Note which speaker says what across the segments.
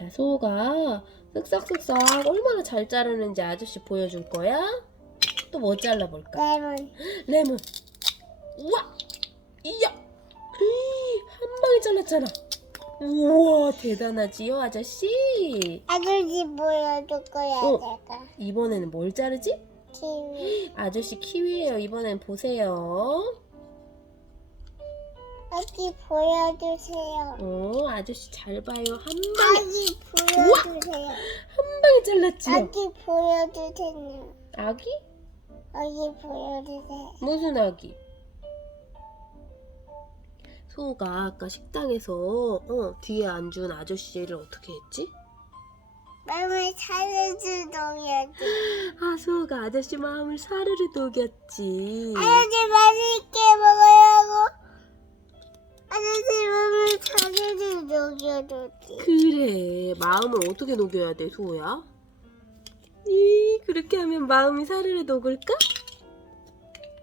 Speaker 1: 자, 소가 쓱싹쓱싹 얼마나 잘 자르는지 아저씨 보여줄 거야. 또 뭐 잘라볼까?
Speaker 2: 레몬.
Speaker 1: 레몬. 우와! 이야! 한 방에 잘랐잖아. 우와, 대단하지요, 아저씨?
Speaker 2: 아저씨 보여줄 거야,
Speaker 1: 어.
Speaker 2: 내가.
Speaker 1: 이번에는 뭘 자르지?
Speaker 2: 키위.
Speaker 1: 아저씨 키위예요. 이번엔 보세요.
Speaker 2: 아기 보여주세요.
Speaker 1: 어, 아저씨 잘 봐요. 한 방에,
Speaker 2: 아기 보여주세요.
Speaker 1: 한 방에 잘랐지요?
Speaker 2: 아기 보여주세요.
Speaker 1: 아기?
Speaker 2: 아기 보여주세요.
Speaker 1: 무슨 아기? 소가 아까 식당에서 어, 뒤에 앉은 아저씨를 어떻게 했지?
Speaker 2: 마음을 살려주동이야지.
Speaker 1: 아, 소가 아저씨 마음을 사르르 녹였지.
Speaker 2: 아저씨 맛있게 먹으 마음을
Speaker 1: 어떻게 녹여야 돼, 소야? 이 그렇게 하면 마음이 사르르 녹을까?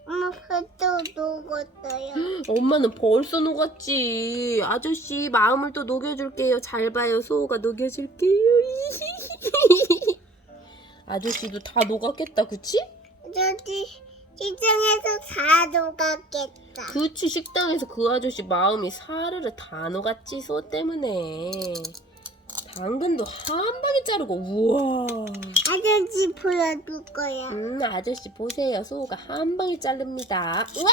Speaker 2: 엄마 벌써 녹았어요.
Speaker 1: 엄마는 벌써 녹았지. 아저씨 마음을 또 녹여줄게요. 잘 봐요. 소가 녹여줄게요. 아저씨도 다 녹았겠다, 그치?
Speaker 2: 아저씨 시장에서 다 녹았겠다.
Speaker 1: 그치 식당에서 그 아저씨 마음이 사르르 다 녹았지 소 때문에. 당근도 한 방에 자르고 우와.
Speaker 2: 아저씨 보여줄 거야.
Speaker 1: 음 아저씨 보세요. 소가 한 방에 자릅니다. 우와.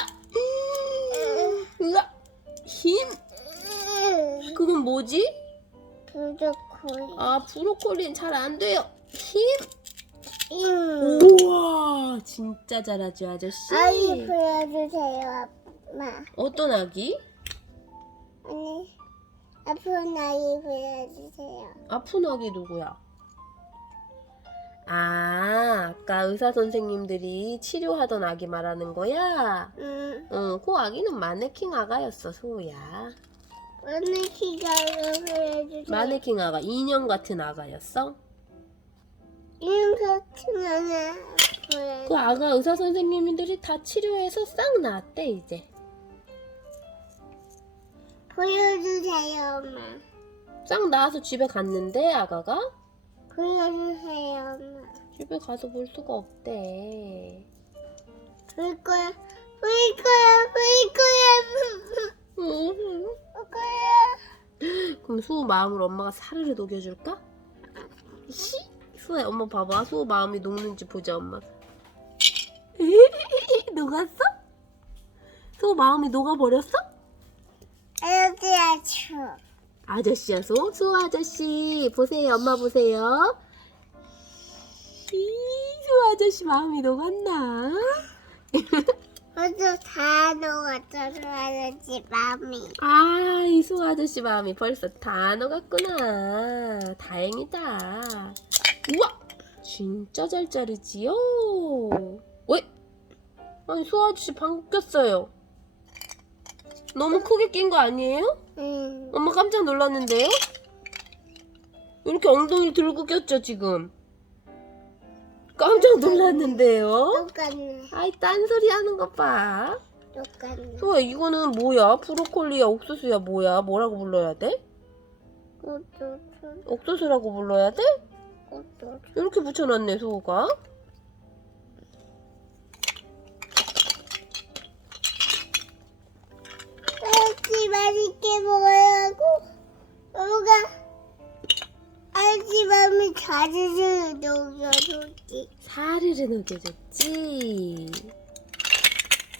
Speaker 1: 우와. 힘. 그건 뭐지?
Speaker 2: 브로콜리.
Speaker 1: 아 브로콜리는 잘 안 돼요. 힘.
Speaker 2: 음.
Speaker 1: 우와 진짜 잘하죠 아저씨.
Speaker 2: 아기 보여주세요, 엄마.
Speaker 1: 어떤 아기?
Speaker 2: 아니, 아픈 아기 보여주세요.
Speaker 1: 아픈 아기 누구야? 아 아까 의사 선생님들이 치료하던 아기 말하는 거야?
Speaker 2: 응.
Speaker 1: 응, 그 아기는 마네킹 아가였어 소야.
Speaker 2: 오늘 기가를 보여주세요.
Speaker 1: 마네킹 아가 인형 같은 아가였어?
Speaker 2: 이름 같은 보여.
Speaker 1: 그 아가 의사 선생님들이 다 치료해서 싹 나았대 이제.
Speaker 2: 보여주세요, 엄마.
Speaker 1: 싹 나아서 집에 갔는데 아가가
Speaker 2: 보여주세요, 엄마.
Speaker 1: 집에 가서 볼 수가 없대.
Speaker 2: 볼 거야, 볼 거야, 볼 거야,
Speaker 1: 음,
Speaker 2: 볼 거야.
Speaker 1: 그럼 수호 마음을 엄마가 사르르 녹여줄까? 히? 수호야 엄마 봐봐 수호 마음이 녹는지 보자 엄마가. 녹았어? 수호 마음이 녹아버렸어?
Speaker 2: 아저씨야, 추.
Speaker 1: 아저씨야 소? 수호 아저씨 보세요 엄마 보세요 이 수호 아저씨 마음이 녹았나?
Speaker 2: 벌써 다 녹았어, 아저씨 마음이.
Speaker 1: 아, 이 수호 아저씨 마음이 벌써 다 녹았구나. 다행이다. 우와! 진짜 잘 자르지요? 왜? 아니, 수호 아저씨 방귀 꼈어요. 너무 크게 낀 거 아니에요?
Speaker 2: 응.
Speaker 1: 엄마 깜짝 놀랐는데요? 이렇게 엉덩이 들고 꼈죠, 지금? 깜짝 놀랐는데요?
Speaker 2: 똑같네,
Speaker 1: 아이, 딴소리 하는 것 봐.
Speaker 2: 똑같네.
Speaker 1: 소야 이거는 뭐야? 브로콜리야 옥수수야 뭐야? 뭐라고 불러야 돼?
Speaker 2: 옥수수,
Speaker 1: 옥수수라고 불러야 돼?
Speaker 2: 옥수수.
Speaker 1: 이렇게 붙여놨네 소가
Speaker 2: 맛있게 먹으라고 엄마가 마음이 자주를 녹여줬지.
Speaker 1: 사르르 녹여줬지